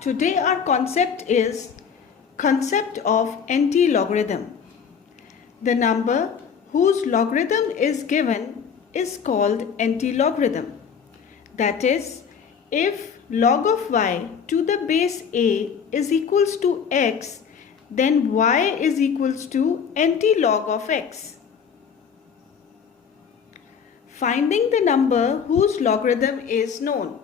Today our concept is concept of anti-logarithm. The number whose logarithm is given is called anti-logarithm. That is, if log of y to the base a is equals to x, then y is equals to anti-log of x. Finding the number whose logarithm is known.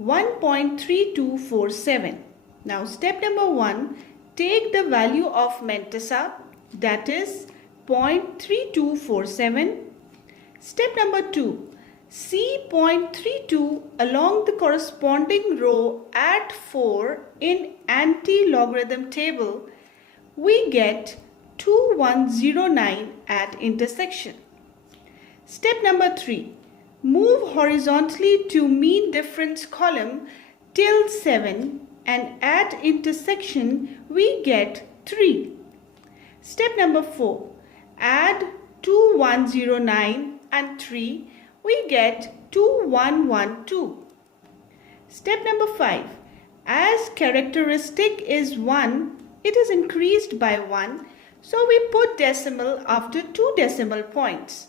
1.3247. Now step number 1, take the value of Mentesa, that is 0.3247. Step number 2, see 0.32 along the corresponding row at 4 in anti-logarithm table. We get 2109 at intersection. Step number 3, move horizontally to mean difference column till 7 and at intersection we get 3. Step number 4, add 2109 and 3, we get 2112. Step number 5, as characteristic is 1, it is increased by 1, so we put decimal after 2 decimal points.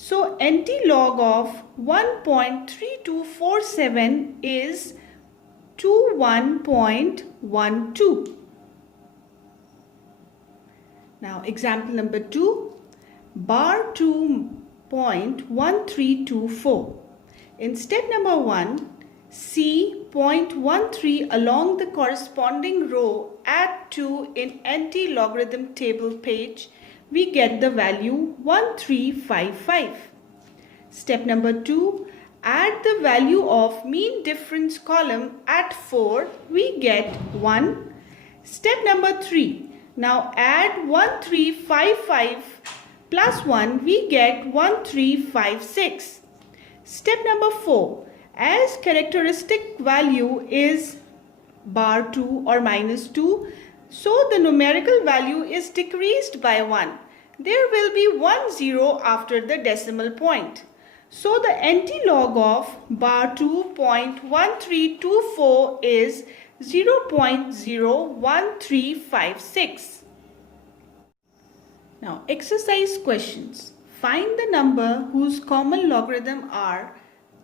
So anti-log of 1.3247 is 21.12. Now example number 2, bar 2.1324. In step number 1, see 0.13 along the corresponding row at 2 in anti-logarithm table page. We get the value 1355. Step number 2, add the value of mean difference column at 4, we get 1. Step number 3, now add 1355 plus 1, we get 1356. Step number 4, as characteristic value is bar 2 or minus 2, so the numerical value is decreased by 1. There will be 1 0 after the decimal point. So the anti-log of bar 2.1324 is 0.01356. Now exercise questions. Find the number whose common logarithm are.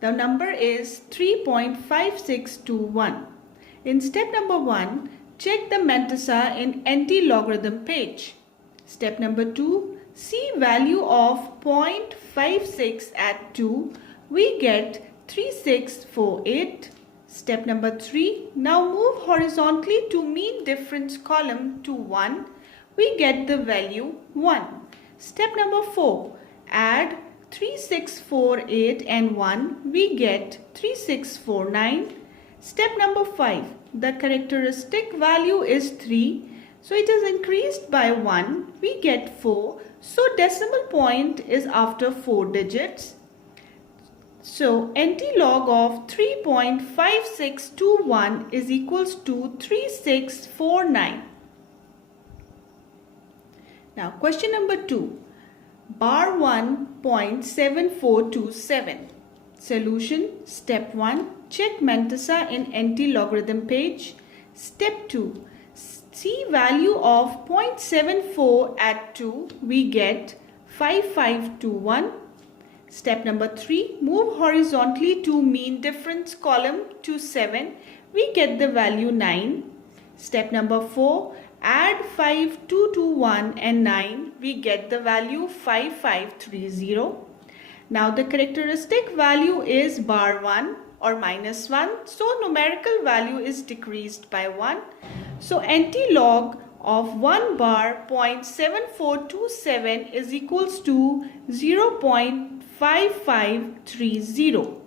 The number is 3.5621. In step number 1, check the Mentesa in anti-logarithm page. Step number 2, see value of 0.56 at 2. We get 3648. Step number 3, now move horizontally to mean difference column to 1. We get the value 1. Step number 4, add 3648 and 1. We get 3649. Step number 5, the characteristic value is 3, so it is increased by 1, we get 4, so decimal point is after 4 digits. So anti-log of 3.5621 is equals to 3649. Now question number 2, bar 1.7427. Solution. Step 1, check Mentesa in anti-logarithm page. Step 2, see value of 0.74 at 2. We get 5521. Step number 3, move horizontally to mean difference column to 7. We get the value 9. Step number 4, add 5221 and 9. We get the value 5530. Now the characteristic value is bar 1 or minus 1. So numerical value is decreased by 1. So anti-log of 1 bar 0.7427 is equals to 0.5530.